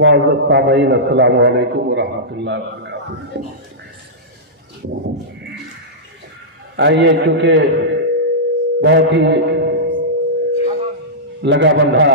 معزز سامعین، السلام علیکم ورحمۃ اللہ وبرکاتہ۔ آئیے، چونکہ بہت ہی لگا بندھا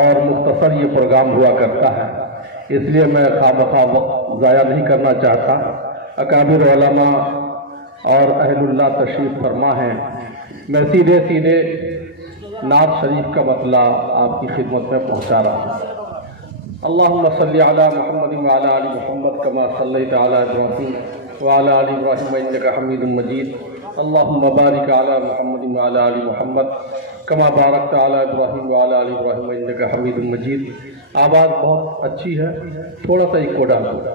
اور مختصر یہ پروگرام ہوا کرتا ہے، اس لیے میں خواہ وقت ضائع نہیں کرنا چاہتا۔ اکابر علماء اور اہل اللہ تشریف فرما ہیں، میں سیدھے نعت شریف کا مطلع آپ کی خدمت میں پہنچا رہا ہوں۔ اللہم صلی علی محمد وعلی آل محمد کما صلیت علی ابراہیم وعلی آل ابراہیم انک حمید مجید۔ اللہم بارک علی محمد وعلی آل محمد کما بارکت علی ابراہیم وعلی آل ابراہیم انک حمید مجید۔ آواز بہت اچھی ہے، تھوڑا سا ایکو ڈال دو۔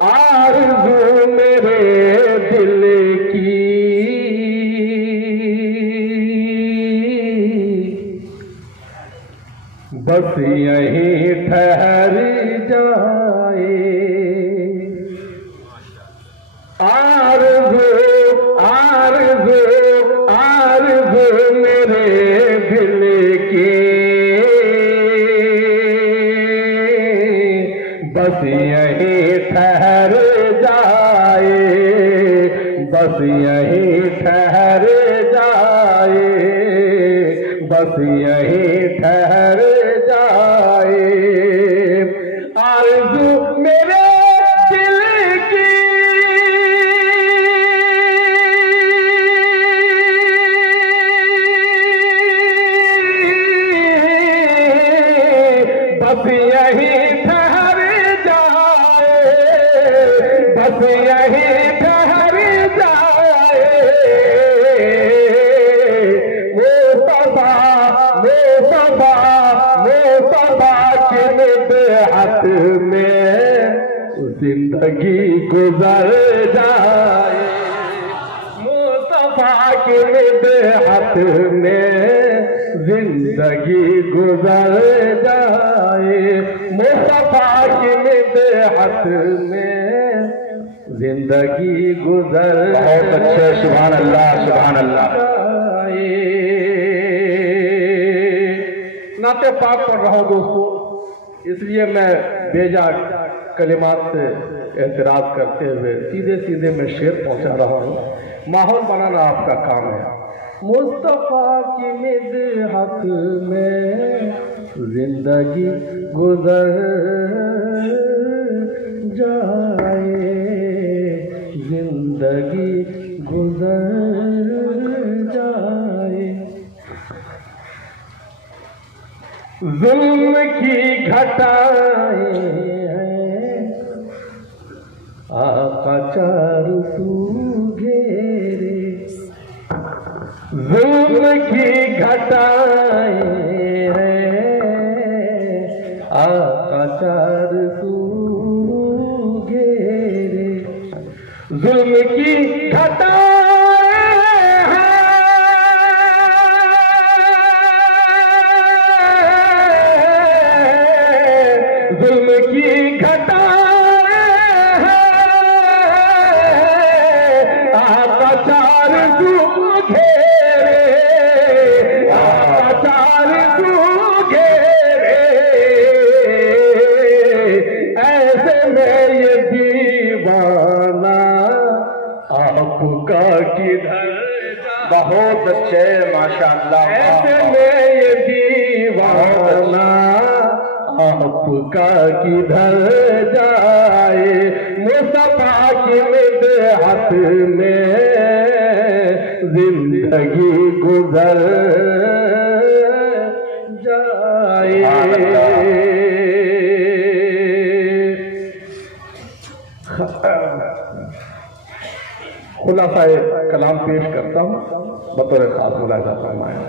آرزو میرے دل کی بس یہیں ٹھہر جائے۔ آرزو میرے دل کی بس یہیں ٹھہر جائے، بس یہیں ٹھہر جائے، بس یہیں ٹھہر جائے۔ آرزو میرے دل کی بس یہیں ٹھہر جائے، بس یہیں ٹھہر جائے۔ مصطفیٰ کی مدحت میں زندگی گزر جائے، مصطفیٰ کی مدحت میں زندگی گزر جائے، مصطفیٰ کی مدحت میں زندگی گزر۔ بہت اچھے، سبحان اللہ سبحان اللہ۔ نعت پاک پڑھ رہا ہوں دوستو، اس لیے میں بیجا کلمات سے اعتراض کرتے ہوئے سیدھے میں شعر پہنچا رہا ہوں۔ ماحول بنانا آپ کا کام ہے۔ مصطفیٰ کی مدحت میں زندگی گزر جائے، زندگی گزر جائے۔ ظلم کی گھٹائیں ہیں آقا چاروں سو گھیرے، ظلم کی گھٹائیں ہیں آقا چاروں سو گھیرے، ظلم کی گھٹائیں ظلم کی گھٹائیں آقا چار سو گھیرے، آقا چار سو گھیرے۔ ایسے میں یہ دیوانہ آپ کا کدھر جائے۔ بہت اچھے، ماشاءاللہ۔ ایسے میں یہ دیوانہ آپ کا کدھر جائے، مصطفیٰ کی مدحت میں زندگی گزر جائے۔ خلاصہ کلام پیش کرتا ہوں، بطور خاص ملاحظہ فرمائیں۔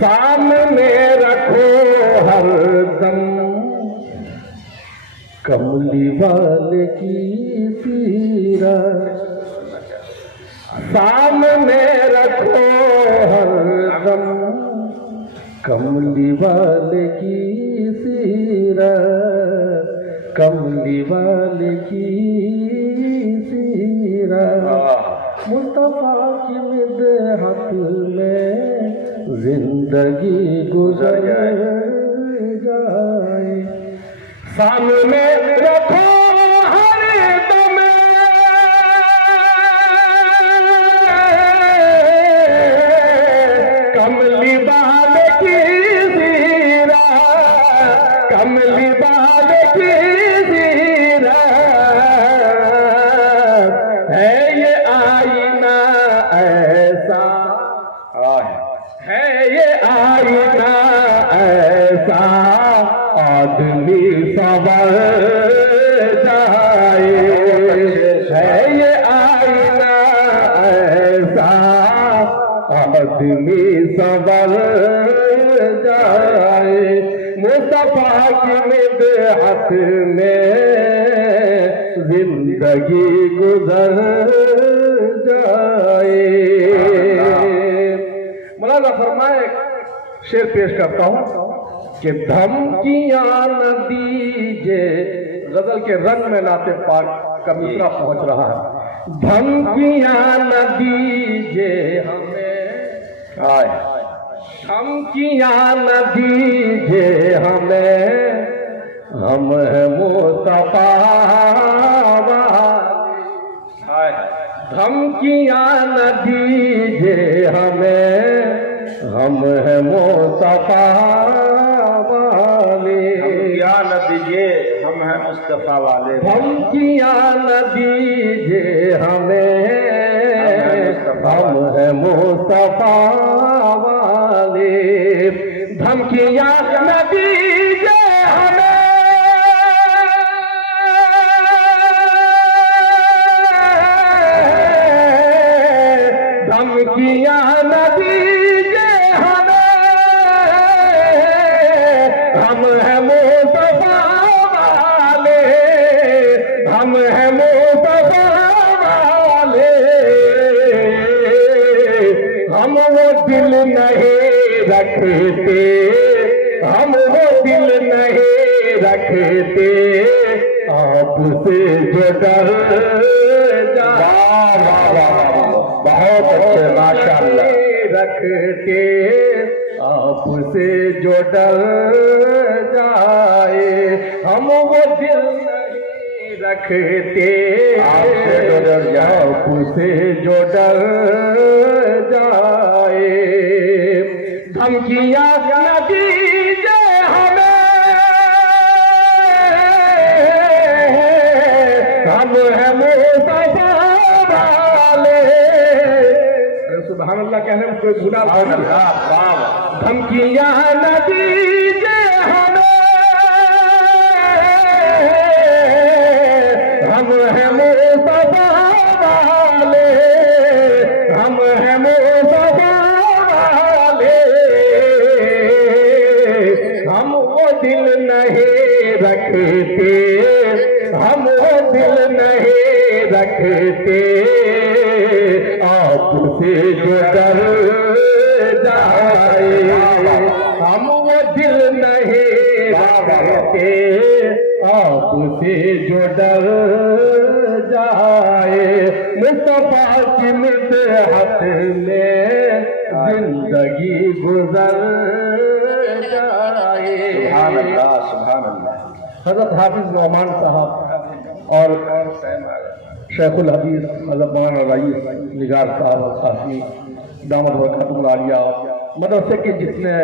سامنے رکھو ہر دم کملی والے کی سیرت، سامنے رکھو ہر دم کملی والے کی سیرت، کملی والے کی سیرت۔ مصطفیٰ کی مدحت میں زندگی گزر جائے سامنے رکھو ہر دم کملی بال کی زیرہ کملی بال کی زیرہ ہے یہ آئینہ ایسا ہے یہ آئینہ ایسا آدمی سنور جائے ہے یہ آئینہ ایسا آدمی سنور جائے مصطفیٰ کی مدحت میں زندگی گزر جائے مولانا فرمائے شعر پیش کرتا ہوں کہ دھمکیاں نہ دیجے غزل کے رنگ میں نعت پاک کا مصرع پہنچ رہا ہے دھمکیاں نہ دیجے ہمیں دھمکیاں نہ دیجے ہمیں ہم ہیں مصطفیٰ دھمکیاں نہ دیجے ہمیں ہم ہیں مصطفیٰ والے دھمکیاں نہ دیجیے ہم ہیں مصطفیٰ والے دھمکیاں نہ دیجے ہمیں ہم ہیں مصطفیٰ والے دھمکیاں نہ دیجے ہمیں دھمکیاں نہ دیجے ہمیں ہم ہیں مصطفیٰ والے ہم ہیں مصطفیٰ والے ہم وہ دل نہیں رکھتے ہم وہ دل نہیں رکھتے آپ سے جو ڈر بہت اچھے ماشاءاللہ رکھتے آپ سے جو ڈر جائے ہم وہ دل نہیں رکھتے آپ سے جو ڈر جائے دھمکیاں نہ دیجے ہمیں ہم ہیں مصطفیٰ والے سبحان اللہ کہنے میں کوئی گناہ نہیں دھمکیاں نہ دیجے ہمیں ہم ہیں مصطفیٰ والے ہم ہیں مصطفیٰ والے ہم وہ دل نہیں رکھتے ہم وہ دل نہیں رکھتے آپ سے جو ڈر جائے ہم وہ دل نہیں رکھتے آپ سے جو ڈر جائے مصطفیٰ کی مدحت میں زندگی گزر جائے سبحان اللہ سبحان اللہ حضرت حافظ نعمان صاحب اور شیخ الحدیث حضرت مولانا رئیس نگار صاحب قاسمی دامت برکاتہ العالیہ مدرسے کے جتنے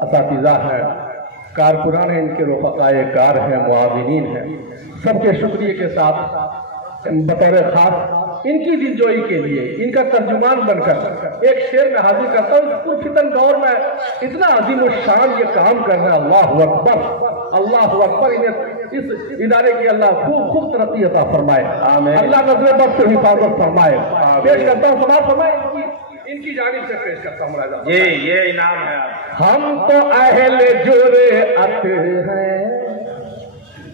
اساتذہ ہیں کارکنان ہیں ان کے رفقائے کار ہیں معاونین ہیں سب کے شکریہ کے ساتھ بطور خاص ان کی دلجوئی کے لیے ان کا ترجمان بن کر ایک شعر میں حاضر کرتا ہوں پرفتن دور میں اتنا عظیم الشان یہ کام کر رہے ہیں اللہ اکبر انہیں اس ادارے کی اللہ خوب ترقی عطا فرمائے اللہ نظر بد سے حفاظت فرمائے پیش کرتا ہوں سماعت فرمائے ان کی جانب سے پیش کرتا ہوں راجہ یہ انعام ہے ہم تو اہل جرأت ہیں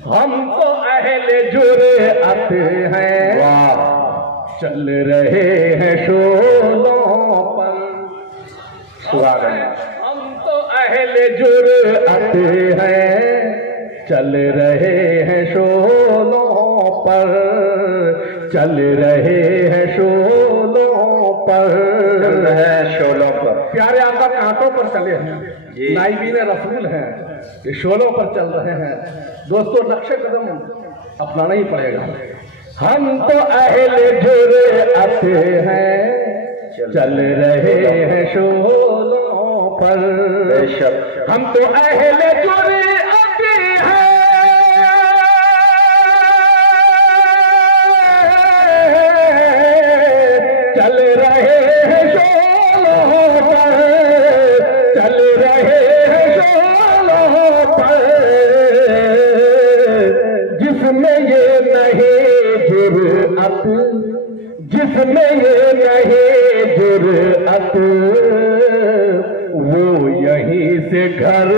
ہم تو اہل جرأت ہیں چل رہے ہیں شولوں پر ہم تو اہل جرأت ہیں چل رہے ہیں شولوں پر چل رہے ہیں شولوں پر، چل رہے ہیں شولوں پر، پیارے آقا کانٹوں پر چلے ہیں، جی نائبین رسول ہیں، یہ شولوں پر چل رہے ہیں۔ دوستو نقش قدم اپنانا ہی پڑے گا۔ ہم تو اہل جرأت ہیں، چل رہے ہیں شولوں پر، بے شک ہم تو اہل جرأت ہیں، چل رہے ہیں شولوں پر، چل رہے ہیں شولوں پر، جس میں یہ نہیں جرأت، جس میں یہ نہیں جرأت، وہ یہیں سے گھر،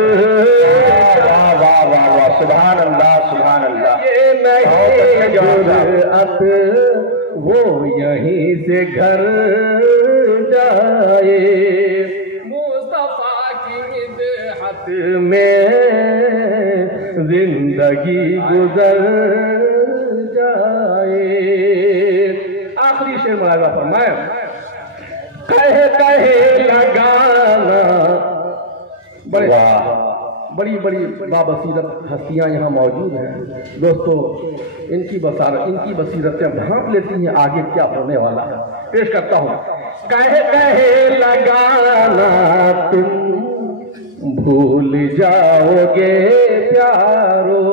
واہ واہ واہ واہ، سبحان اللہ سبحان اللہ، یہ نہیں جرأت، وہ یہیں سے گھر جائے، مصطفیٰ کی مدحت میں زندگی گزر جائے۔ آخری شعر ملاحظہ فرمائیں، کہے لگانا، بڑی بڑی بابصیرت ہستیاں یہاں موجود ہیں دوستو، ان کی بصیرتیں بھانپ لیتی ہیں آگے کیا ہونے والا ہے۔ پیش کرتا ہوں، کہے لگانا تم بھول جاؤ گے پیارو،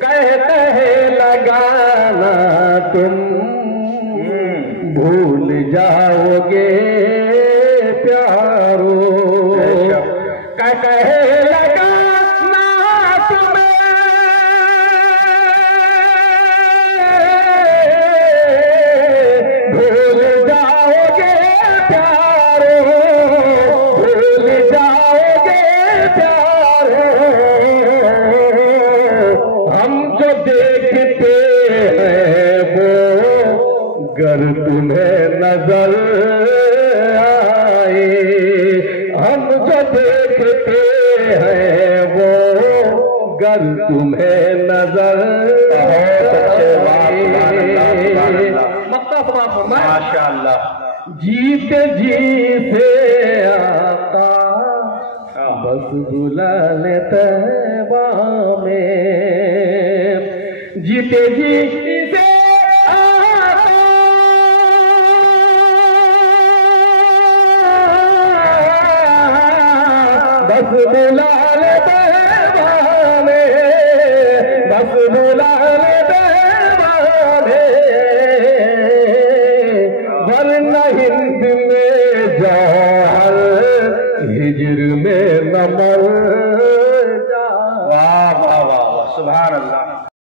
کہے لگانا تم بھول جاؤ گے پیارو، کہے لگانا تمہیں بھول جاؤ گے پیارو، بھول جاؤ گے پیارو، ہم جو دیکھتے ہیں وہ گر تمہیں نظر آئے، ہم جو دیکھتے ہیں وہ گر تمہیں نظر ماشاء اللہ، جیتے جی سے آقا بس بلال طیبہ میں، جیتے جی سے آقا بس بلال